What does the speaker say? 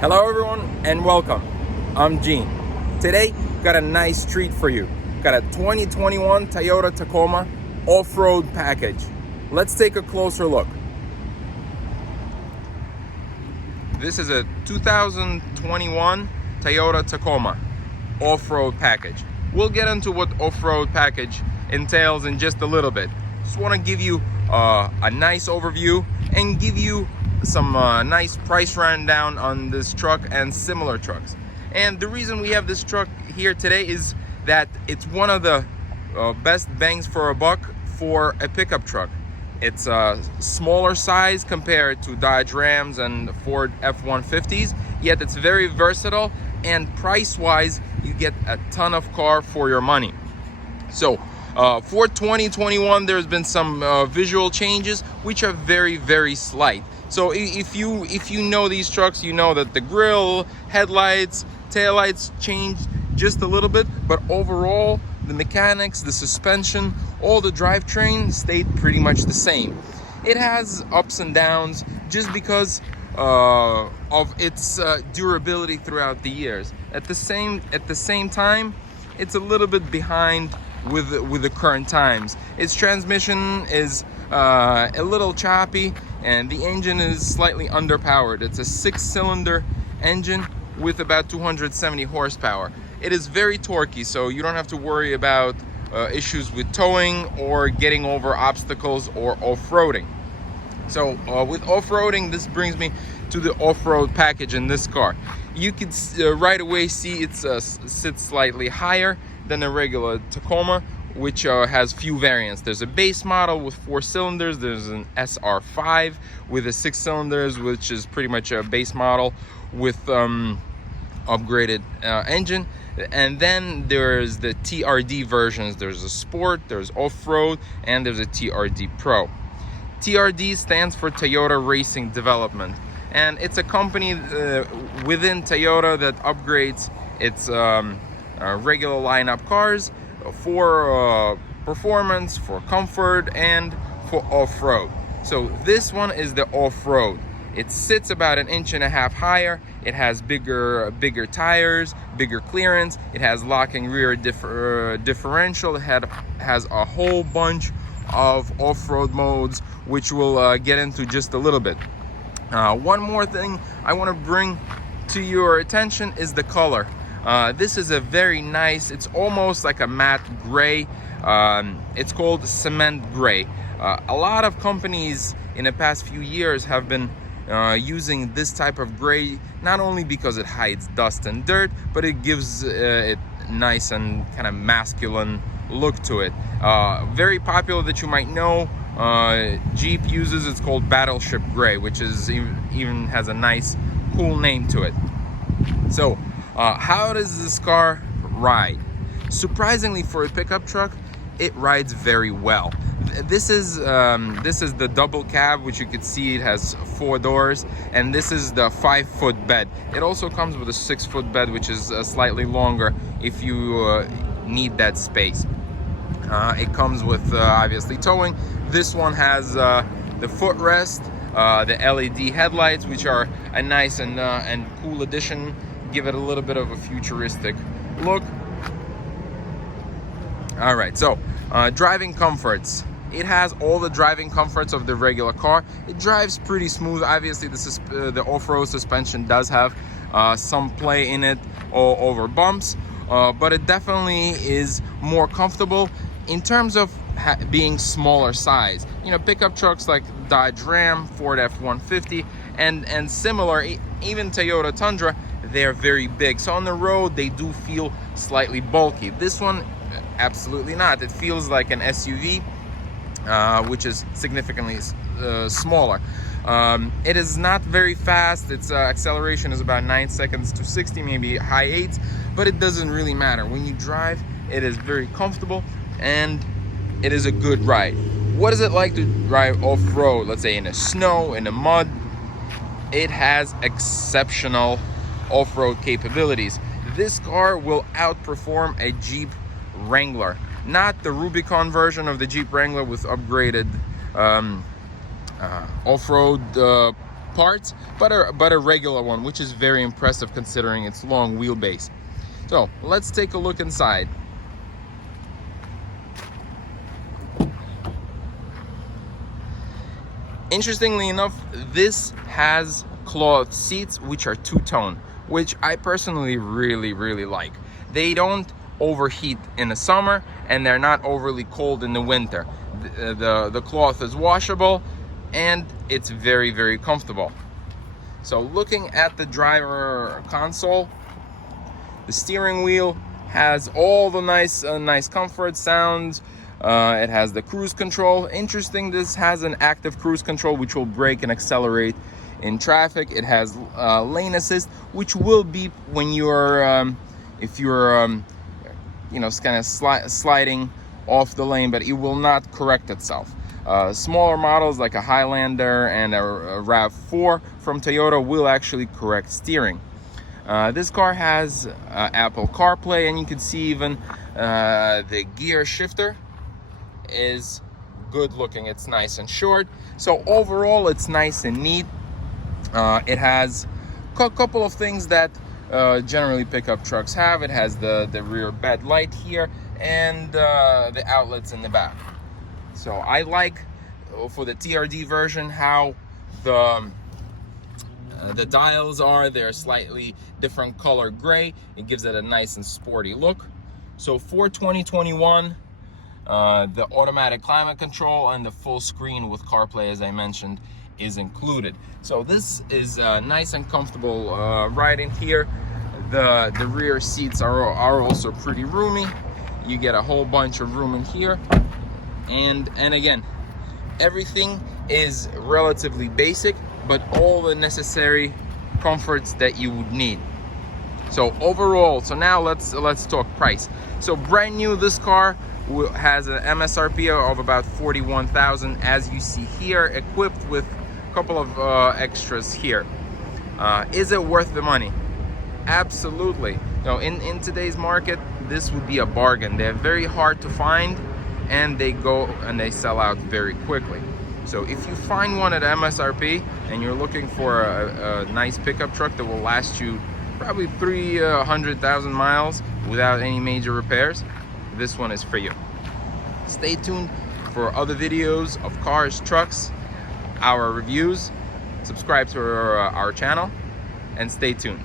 Hello everyone and welcome. I'm Gene. Today, got a nice treat for you. Got a 2021 Toyota Tacoma off-road package. Let's take a closer look. This is a 2021 Toyota Tacoma off-road package. We'll get into what off-road package entails in just a little bit. Just want to give you a nice overview and give you some nice price rundown on this truck and similar trucks. And the reason we have this truck here today is that it's one of the best bangs for a buck for a pickup truck. It's a smaller size compared to Dodge Rams and Ford F-150s, yet it's very versatile, and price-wise, you get a ton of car for your money. So for 2021, there's been some visual changes, which are very, very slight. So if you know these trucks, you know that the grille, headlights, taillights changed just a little bit, but overall, the mechanics, the suspension, all the drivetrain stayed pretty much the same. It has ups and downs just because of its durability throughout the years. At the same time, it's a little bit behind with the current times. Its transmission is a little choppy, and the engine is slightly underpowered. It's a 6-cylinder engine with about 270 horsepower. It is very torquey, so you don't have to worry about issues with towing or getting over obstacles or off-roading. So with off-roading, this brings me to the off-road package in this car. You can right away see it sits slightly higher than a regular Tacoma, which has few variants. There's a base model with 4 cylinders. There's an SR5 with 6 cylinders, which is pretty much a base model with upgraded engine. And then there's the TRD versions. There's a Sport, there's Off-Road, and there's a TRD Pro. TRD stands for Toyota Racing Development, and it's a company within Toyota that upgrades its regular lineup cars for performance, for comfort, and for off-road. So this one is the off-road. It sits about 1.5 inches higher. It has bigger tires, bigger clearance. It has locking rear differential. It has a whole bunch of off-road modes, which we'll get into just a little bit. One more thing I want to bring to your attention is the color. This is a very nice, it's almost like a matte gray. It's called cement gray. A lot of companies in the past few years have been using this type of gray, not only because it hides dust and dirt, but it gives it nice and kind of masculine look to it. Very popular that you might know, Jeep uses, it's called Battleship Gray, which is even has a nice cool name to it. So how does this car ride? Surprisingly, for a pickup truck, it rides very well. This is the double cab, which you could see it has 4 doors, and this is the 5-foot bed. It also comes with a 6-foot bed, which is slightly longer if you need that space. It comes with obviously towing. This one has the footrest, the LED headlights, which are a nice and cool addition. Give it a little bit of a futuristic look. All right, so driving comforts. It has all the driving comforts of the regular car. It drives pretty smooth. Obviously, the off-road suspension does have some play in it over bumps, but it definitely is more comfortable in terms of being smaller size. You know, pickup trucks like Dodge Ram, Ford F-150, and similar, even Toyota Tundra, they're very big. So on the road, they do feel slightly bulky. This one, absolutely not. It feels like an SUV, which is significantly smaller. It is not very fast. Its acceleration is about 9 seconds to 60, maybe high 8s, but it doesn't really matter. When you drive, it is very comfortable and it is a good ride. What is it like to drive off-road, let's say in the snow, in the mud? It has exceptional off-road capabilities. This car will outperform a Jeep Wrangler, not the Rubicon version of the Jeep Wrangler with upgraded off-road parts, but a regular one, which is very impressive considering its long wheelbase. So let's take a look inside. Interestingly enough, this has cloth seats which are two-tone, which I personally really like. They don't overheat in the summer and they're not overly cold in the winter. The cloth is washable and it's very comfortable. So looking at the driver console, the steering wheel has all the nice comfort sounds. It has the cruise control. Interesting, this has an active cruise control which will brake and accelerate in traffic. It has lane assist, which will beep when you're if you're you know, kind of sliding off the lane, but it will not correct itself. Smaller models like a Highlander and a RAV4 from Toyota will actually correct steering. This car has Apple CarPlay, and you can see even the gear shifter is good looking. It's nice and short. So overall, it's nice and neat. It has a couple of things that generally pickup trucks have. It has the rear bed light here and the outlets in the back. So I like, for the TRD version, how the dials are. They're slightly different color gray. It gives it a nice and sporty look. So for 2021, the automatic climate control and the full screen with CarPlay, as I mentioned, is included. So this is nice and comfortable riding here. The rear seats are also pretty roomy. You get a whole bunch of room in here, and again, everything is relatively basic, but all the necessary comforts that you would need. So overall, so now let's talk price. So brand new, this car has an MSRP of about $41,000, as you see here, equipped with a couple of extras here. Is it worth the money? Absolutely. Now, in today's market, this would be a bargain. They're very hard to find, and they go and they sell out very quickly. So if you find one at MSRP and you're looking for a nice pickup truck that will last you probably 300,000 miles without any major repairs, this one is for you. Stay tuned for other videos of cars, trucks, our reviews. Subscribe to our channel, and stay tuned.